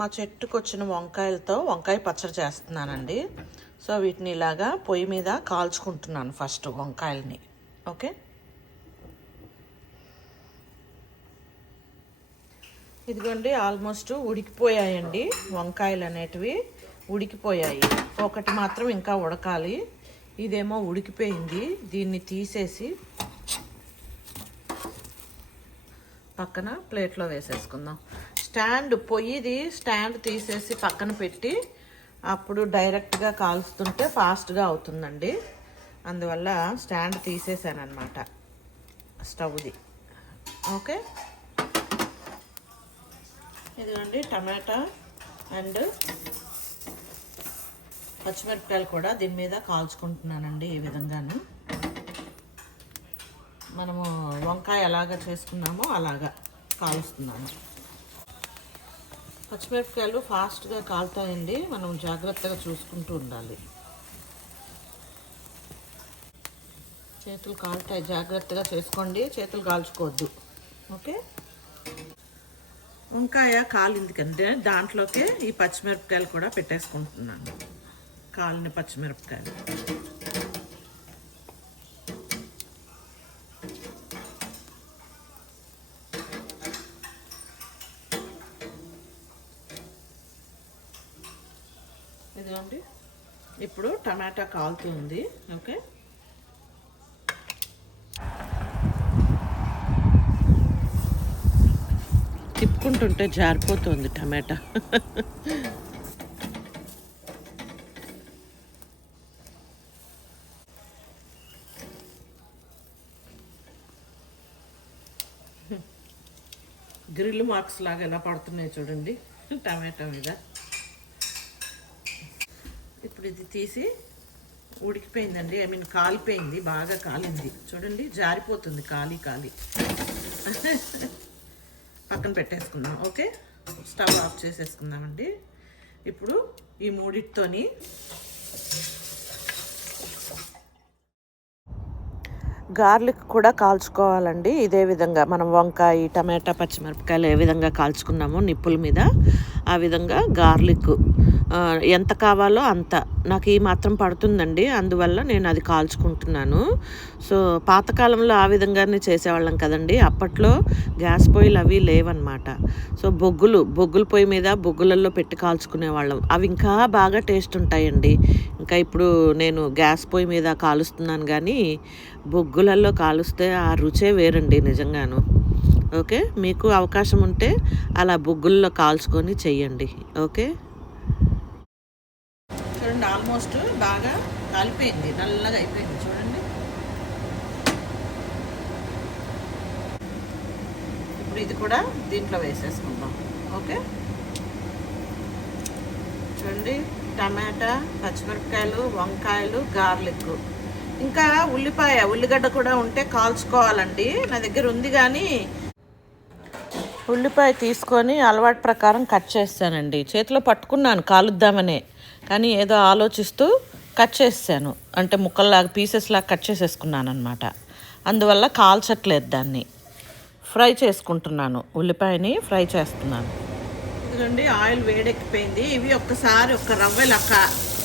మా చెట్టుకు వచ్చిన వంకాయలతో వంకాయ పచ్చడి చేస్తున్నానండి. సో వీటిని ఇలాగా పొయ్యి మీద కాల్చుకుంటున్నాను ఫస్ట్ వంకాయలని. ఓకే? ఇదిగోండి ఆల్మోస్ట్ ఉడికిపోయాయండి వంకాయలు అనేటివి ఉడికిపోయాయి. ఒకటి మాత్రం ఇంకా ఉడకాలి. ఇదేమో ఉడికిపోయింది. దీన్ని తీసేసి పక్కన ప్లేట్లో వేసేసుకుందాం. స్టాండ్ పొయ్యిది స్టాండ్ తీసేసి పక్కన పెట్టి అప్పుడు డైరెక్ట్గా కాలుస్తుంటే ఫాస్ట్గా అవుతుందండి. అందువల్ల స్టాండ్ తీసేసాను అనమాట స్టవ్ది. ఓకే? ఇదిగోండి టమాటా అండ్ పచ్చిమిరపకాయలు కూడా దీని మీద కాల్చుకుంటున్నానండి ఈ విధంగాను. మనము వంకాయ ఎలాగ చేసుకున్నామో అలాగా కాలుస్తున్నాను. పచ్చిమిరపకాయలు ఫాస్ట్గా కాలుతాయండి. మనం జాగ్రత్తగా చూసుకుంటూ ఉండాలి. చేతులు కాలుతాయి. జాగ్రత్తగా చేసుకోండి. చేతులు కాల్చుకోవద్దు. ఓకే? వంకాయ కాలింది కంటే దాంట్లోకే ఈ పచ్చిమిరపకాయలు కూడా పెట్టేసుకుంటున్నాను. కాలిన పచ్చిమిరపకాయలు. ఇప్పుడు టమాటా కాలుతుంది ఓకే? తిప్పుకుంటుంటే జారిపోతుంది టమాటా. గ్రిల్ మార్క్స్ లాగా ఎలా పడుతున్నాయి చూడండి. టమాటా మీద. ఇప్పుడు ఇది తీసి ఉడికిపోయిందండి. ఐ మీన్ కాలిపోయింది బాగా కాలింది. చూడండి జారిపోతుంది కాలి కాలి. పక్కన పెట్టేసుకుందాం ఓకే? Stove off చేసేసుకుందామండి. ఇప్పుడు ఈ మూడిటితోని గార్లిక్ కూడా కాల్చుకోవాలండి. ఇదే విధంగా మనం వంకాయ టమాటా పచ్చిమిరపకాయలు ఏ విధంగా కాల్చుకున్నామో నిప్పుల మీద ఆ విధంగా గార్లిక్ ఎంత కావాలో అంత. నాకు ఈ మాత్రం పడుతుందండి. అందువల్ల నేను అది కాల్చుకుంటున్నాను. సో పాతకాలంలో ఆ విధంగానే చేసేవాళ్ళం కదండి. అప్పట్లో గ్యాస్ పొయ్యిలు అవి లేవన్నమాట. సో బొగ్గులు బొగ్గుల పొయ్యి మీద బొగ్గులలో పెట్టి కాల్చుకునేవాళ్ళం. అవి ఇంకా బాగా టేస్ట్ ఉంటాయండి. ఇంకా ఇప్పుడు నేను గ్యాస్ పొయ్యి మీద కాలుస్తున్నాను కానీ బొగ్గులలో కాలుస్తే ఆ రుచే వేరండి నిజంగాను. ఓకే? మీకు అవకాశం ఉంటే అలా బొగ్గుల్లో కాల్చుకొని చెయ్యండి. ఓకే? చూడండి ఆల్మోస్ట్ బాగా కాలిపోయింది నల్లగా అయిపోయింది చూడండి. ఇప్పుడు ఇది కూడా దీంట్లో వేసేసుకుందాం ఓకే? చూడండి టమాటా పచ్చిమిరపకాయలు వంకాయలు గార్లిక్. ఇంకా ఉల్లిపాయ ఉల్లిగడ్డ కూడా ఉంటే కాల్చుకోవాలండి నా దగ్గర ఉంది కానీ ఉల్లిపాయ తీసుకొని అలవాటు ప్రకారం కట్ చేస్తానండి. చేతిలో పట్టుకున్నాను కాలుద్దామనే. కానీ ఏదో ఆలోచిస్తూ కట్ చేసాను అంటే ముక్కల్లాగా పీసెస్ లాగా కట్ చేసేసుకున్నాను అనమాట అందువల్ల కాల్చట్లేదు దాన్ని. ఫ్రై చేసుకుంటున్నాను. ఉల్లిపాయని ఫ్రై చేస్తున్నాను. ఇదిగోండి ఆయిల్ వేడెక్కిపోయింది. ఇవి ఒక్కసారి ఒక రవ్వ లెక్క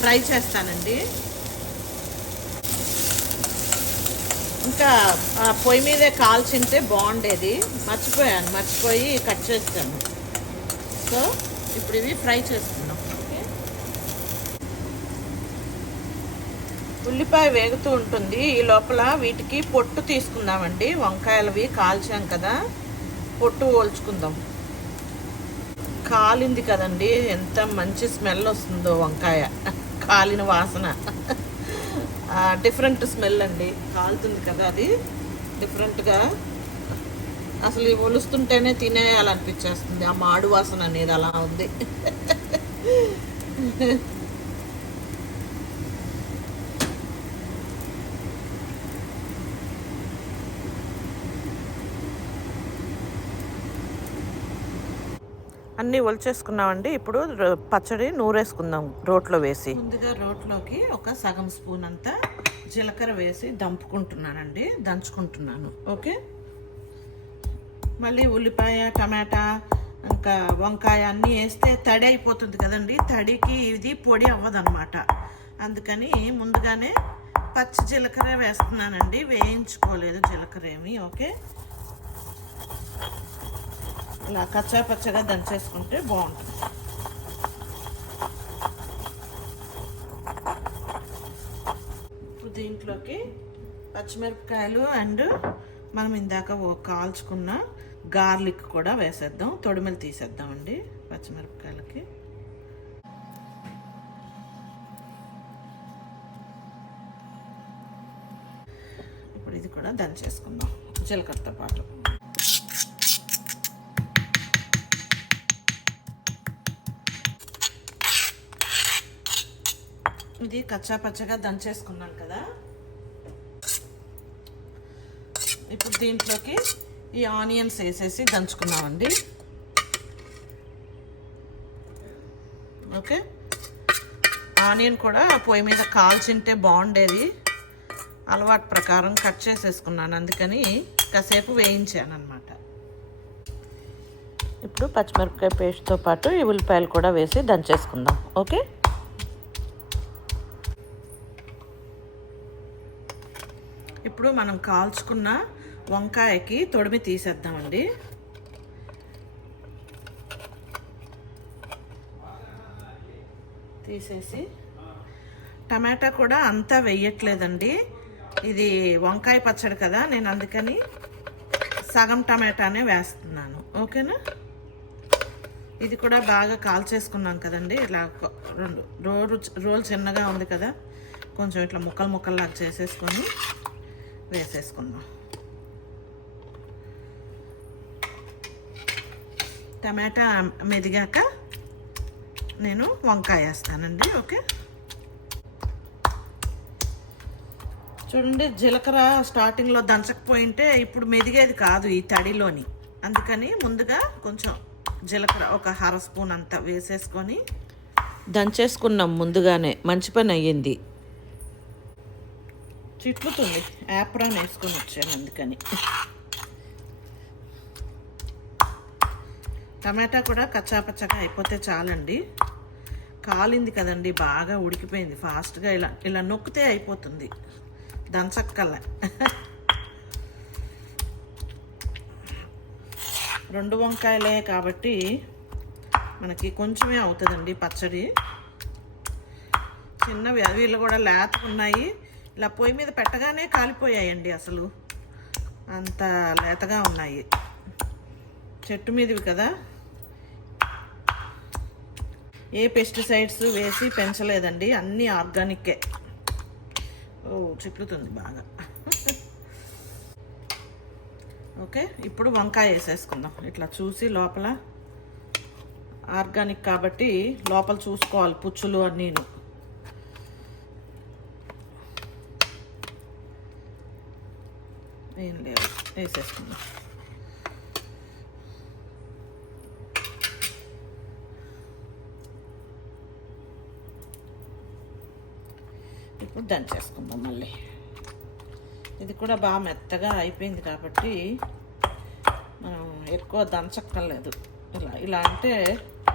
ఫ్రై చేస్తానండి. ఇంకా పొయ్యి మీదే కాల్చింటే బాగుండేది. మర్చిపోయాను. మర్చిపోయి కట్ చేస్తాను. సో ఇప్పుడు ఇవి ఫ్రై చేస్తున్నాం ఓకే ఉల్లిపాయ వేగుతూ ఉంటుంది. ఈ లోపల వీటికి పొట్టు తీసుకుందామండి. వంకాయలవి కాల్చాం కదా. పొట్టు పోల్చుకుందాం. కాలింది కదండి. ఎంత మంచి స్మెల్ వస్తుందో వంకాయ. కాలిన వాసన. డిఫరెంట్ స్మెల్ అండి. కాలుతుంది కదా అది. డిఫరెంట్గా. అసలు ఈ ఒలుస్తుంటేనే తినేయాలనిపించేస్తుంది. ఆ మాడు వాసన అనేది అలా ఉంది. అన్నీ ఒలిచేసుకున్నామండి. ఇప్పుడు పచ్చడి నూరేసుకుందాం రోట్లో వేసి. ముందుగా రోట్లోకి ఒక సగం స్పూన్ అంతా జీలకర్ర వేసి దంపుకుంటున్నానండి. దంచుకుంటున్నాను. ఓకే? మళ్ళీ ఉల్లిపాయ టమాటా ఇంకా వంకాయ అన్నీ వేస్తే తడి అయిపోతుంది కదండి. తడికి ఇది పొడి అవ్వదన్నమాట. అందుకని ముందుగానే పచ్చి జీలకర్ర వేస్తున్నానండి. వేయించుకోలేదు జీలకర్ర ఏమి. ఓకే? ఇలా కచ్చా పచ్చగా దంచేసుకుంటే బాగుంటుంది. ఇప్పుడు దీంట్లోకి పచ్చిమిరపకాయలు అండ్ మనం ఇందాక కాల్చుకున్న గార్లిక్ కూడా వేసేద్దాం. తొడిమెలు తీసేద్దామండి పచ్చిమిరపకాయలకి. ఇప్పుడు ఇది కూడా దంచేసుకుందాం. జీలకర్రతో పాటు. ఇది కచ్చా పచ్చగా దంచేసుకున్నాం కదా. ఇప్పుడు దీంట్లోకి ఈ ఆనియన్స్ వేసేసి దంచుకున్నామండి. ఓకే? ఆనియన్ కూడా పొయ్యి మీద కాల్చింటే బాగుండేది. అలవాటు ప్రకారం కట్ చేసేసుకున్నాను. అందుకని కాసేపు వేయించాను అనమాట ఇప్పుడు పచ్చిమిరపకాయ పేస్ట్తో పాటు ఈ ఉల్లిపాయలు కూడా వేసి దంచేసుకుందాం. ఓకే? ఇప్పుడు మనం కాల్చుకున్న వంకాయకి తొడిమి తీసేద్దామండి. తీసేసి టమాటా కూడా అంతా వేయట్లేదండి. ఇది వంకాయ పచ్చడి కదా నేను అందుకని సగం టమాటానే వేస్తున్నాను. ఓకేనా? ఇది కూడా బాగా కాల్చేసుకున్నాం కదండి. ఇలా రెండు రోలు రోల్ చిన్నగా ఉంది కదా. కొంచెం ఇట్లా ముక్కలు ముక్కల్లాగా చేసేసుకొని వేసేసుకుందాం. టమాటా మెదిగాక నేను వంకాయ వేస్తానండి ఓకే? చూడండి జీలకర్ర స్టార్టింగ్లో దంచకపోయింటే ఇప్పుడు మెదిగేది కాదు ఈ తడిలోని. అందుకని ముందుగా కొంచెం జీలకర్ర ఒక అర స్పూన్ అంతా వేసేసుకొని దంచేసుకున్నాం ముందుగానే. మంచి పని అయ్యింది. చిట్లుతుంది యాప్రాన్ వేసుకొని వచ్చాను అందుకని. టమాటా కూడా కచ్చాపచ్చగా అయిపోతే చాలండి. కాలింది కదండి బాగా ఉడికిపోయింది. ఫాస్ట్గా ఇలా ఇలా నొక్కితే అయిపోతుంది. దంచక్కల రెండు వంకాయలే కాబట్టి మనకి కొంచెమే అవుతుందండి పచ్చడి. చిన్నవి అవి కూడా లేతకున్నాయి ఇలా పొయ్యి మీద పెట్టగానే కాలిపోయాయండి అసలు. అంత లేతగా ఉన్నాయి. చెట్టు మీదవి కదా. ఏ పెస్టిసైడ్స్ వేసి పెంచలేదండి అన్నీ ఆర్గానిక్కే. ఓ చిట్లుతుంది బాగా. ఓకే ఇప్పుడు వంకాయ వేసేసుకుందాం. ఇట్లా చూసి లోపల ఆర్గానిక్ కాబట్టి లోపల చూసుకోవాలి పుచ్చులు అన్నీను. ఏం లేదు వేసేసుకుందాం. ఇప్పుడు దంచేసుకుందాం మళ్ళీ. ఇది కూడా బాగా మెత్తగా అయిపోయింది కాబట్టి మనం ఎక్కువ దంచక్కర్లేదు. ఇలా ఇలా అంటే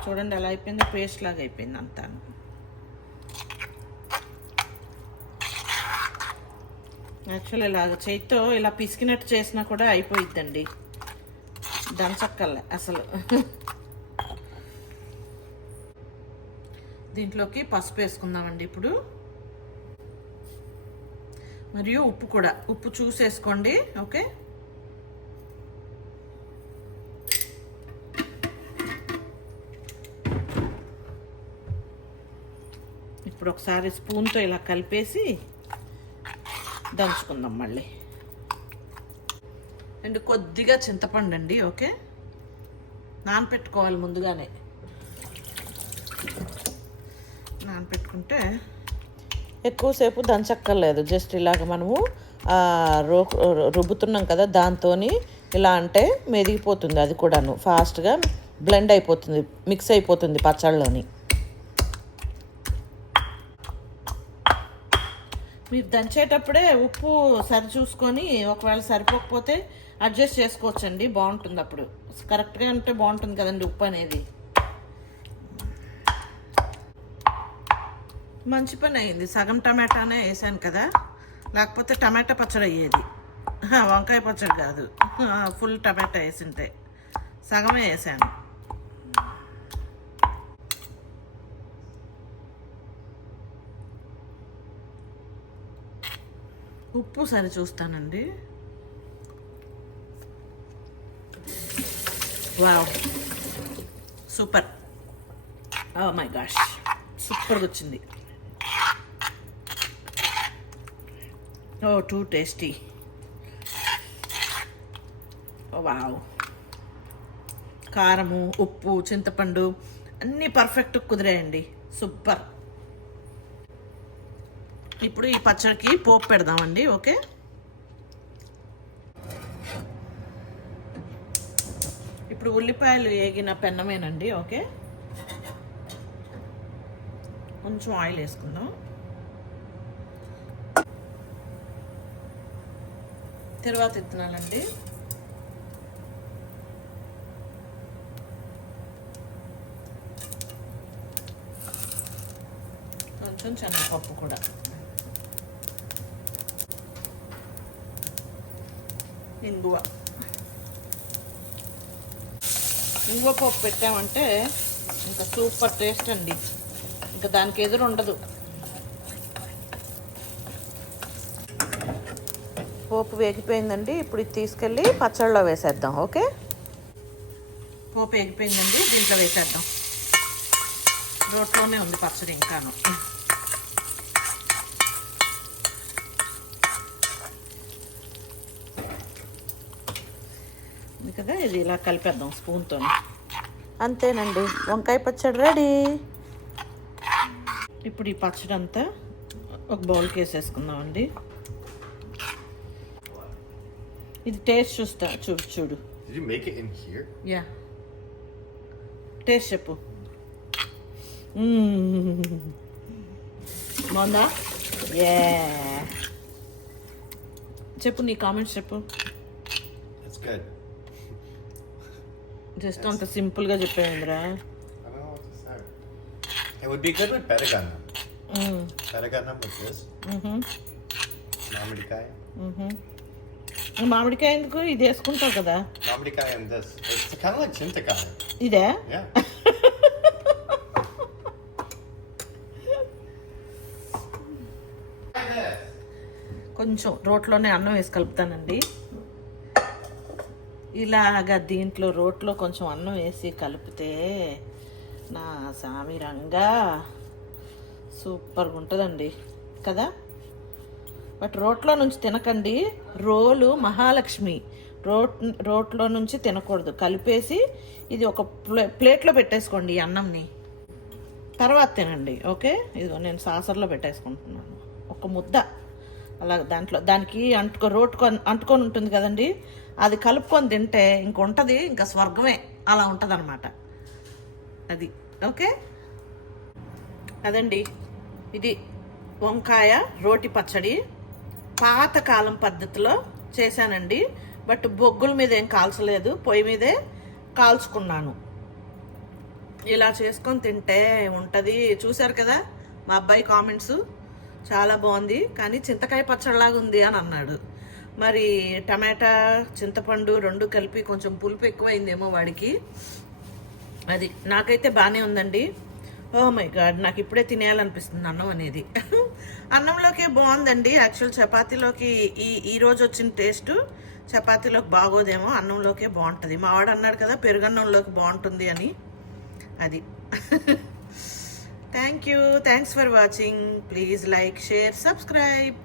చూడండి ఎలా అయిపోయింది పేస్ట్ లాగా అయిపోయింది అంతా. యాక్చువల్ ఇలాగ చేతితో ఇలా పిసికినట్టు చేసినా కూడా అయిపోయిద్దండి. దంచక్కర్లే అసలు. దీంట్లోకి పసుపు వేసుకుందామండి ఇప్పుడు. మరియు ఉప్పు కూడా. ఉప్పు చూసేసుకోండి ఓకే? ఇప్పుడు ఒకసారి స్పూన్తో ఇలా కలిపేసి దంచుకుందాం మళ్ళీ. అండ్ కొద్దిగా చింతపండు అండి ఓకే? నానపెట్టుకోవాలి ముందుగానే. నానపెట్టుకుంటే ఎక్కువసేపు దంచక్కర్లేదు. జస్ట్ ఇలాగ మనము రో రుబ్బుతున్నాం కదా దాంతో ఇలా అంటే మెదిగిపోతుంది అది కూడాను. ఫాస్ట్గా బ్లెండ్ అయిపోతుంది మిక్స్ అయిపోతుంది పచ్చళ్ళలోని మీరు దంచేటప్పుడే ఉప్పు సరి చూసుకొని ఒకవేళ సరిపోకపోతే అడ్జస్ట్ చేసుకోవచ్చండి బాగుంటుంది అప్పుడు. కరెక్ట్గా ఉంటే బాగుంటుంది కదండి ఉప్పు అనేది. మంచి పని అయింది. సగం టమాటానే వేసాను కదా. లేకపోతే టమాటా పచ్చడి అయ్యేది. వంకాయ పచ్చడి కాదు. ఫుల్ టమాటా వేసింటే. సగమే వేసాను. ఉప్పు సరి చూస్తానండి. Wow. Super. Oh my gosh సూపర్గా వచ్చింది ఓ టూ టేస్టీ వావ్ కారము ఉప్పు చింతపండు అన్నీ పర్ఫెక్ట్ కుదిరాయండి. సూపర్. ఇప్పుడు ఈ పచ్చడికి పోపు పెడదామండి ఓకే? ఇప్పుడు ఉల్లిపాయలు వేగిన పెన్నమేనండి ఓకే? కొంచెం ఆయిల్ వేసుకుందాం. తర్వాత ఇత్తనాలండి కొంచెం శనగపప్పు కూడా. ఇంగువ. ఇంగువ పప్పు పెట్టామంటే ఇంకా సూపర్ టేస్ట్ అండి. ఇంకా దానికి ఎదురు ఉండదు. పోపు వేగిపోయిందండి. ఇప్పుడు ఇది తీసుకెళ్ళి పచ్చళ్ళలో వేసేద్దాం ఓకే? పోపు వేగిపోయిందండి. దీంట్లో వేసేద్దాం. రోట్లోనే ఉంది పచ్చడి ఇంకాను. కదా? ఇది ఇలా కలిపేద్దాం స్పూన్తో అంతేనండి. వంకాయ పచ్చడి రెడీ. ఇప్పుడు ఈ పచ్చడి అంతా ఒక బౌల్కి వేసేసుకుందామండి. ఇది టేస్ట్ చూస్తా చూడు. చూడు? యా. టేస్ట్ చెప్పు. బాగుందా? ఏ చెప్పు నీ కామెంట్స్ చెప్పు That's good. జస్ట్ అంత సింపుల్గా చెప్పేందిరా I would be good with పెరగన్న పెరగన్న మామిడికాయ. మామిడికాయ ఎందుకు? ఇది వేసుకుంటావు కదా. మామిడికాయ చింతకాయ. ఇదే? కొంచెం రోట్లోనే అన్నం వేసి కలుపుతానండి. ఇలాగా దీంట్లో రోట్లో కొంచెం అన్నం వేసి కలిపితే నా సామి రంగా సూపర్గా ఉంటుందండి కదా? బట్ రోట్లో నుంచి తినకండి. రోలు మహాలక్ష్మి. రోట్ రోట్లో నుంచి తినకూడదు. కలిపేసి ఇది ఒక ప్లే ప్లేట్లో పెట్టేసుకోండి ఈ అన్నంని. తర్వాత తినండి ఓకే? ఇదిగో నేను సాసర్లో పెట్టేసుకుంటున్నాను. ఒక ముద్ద. అలా దాంట్లో దానికి అంటుకో రోట్టుకో అంటుకొని ఉంటుంది కదండి? అది కలుపుకొని తింటే ఇంక ఉంటుంది ఇంకా స్వర్గమే. అలా ఉంటుంది అది. ఓకే? అదండి. ఇది వంకాయ రోటి పచ్చడి. పాతకాలం పద్ధతిలో చేశానండి. బట్ బొగ్గుల మీద ఏం కాల్చలేదు. పొయ్యి మీదే కాల్చుకున్నాను. ఇలా చేసుకొని తింటే ఉంటుంది. చూశారు కదా? మా అబ్బాయి కామెంట్స్. చాలా బాగుంది. కానీ చింతకాయ పచ్చడిలాగా ఉంది అని అన్నాడు. మరి టమాటా చింతపండు రెండు కలిపి కొంచెం పులుపు ఎక్కువైందేమో వాడికి. అది నాకైతే బాగానే ఉందండి. ఓ మై గాడ్ నాకు ఇప్పుడే తినేయాలనిపిస్తుంది అన్నం అనేది. అన్నంలోకి బాగుందండి. యాక్చువల్ చపాతీలోకి ఈ ఈరోజు వచ్చిన టేస్ట్ చపాతీలోకి బాగోదేమో అన్నంలోకే బాగుంటుంది. మా వాడు అన్నాడు కదా పెరుగన్నంలోకి బాగుంటుంది అని. అది. Thank you thanks for watching please like share subscribe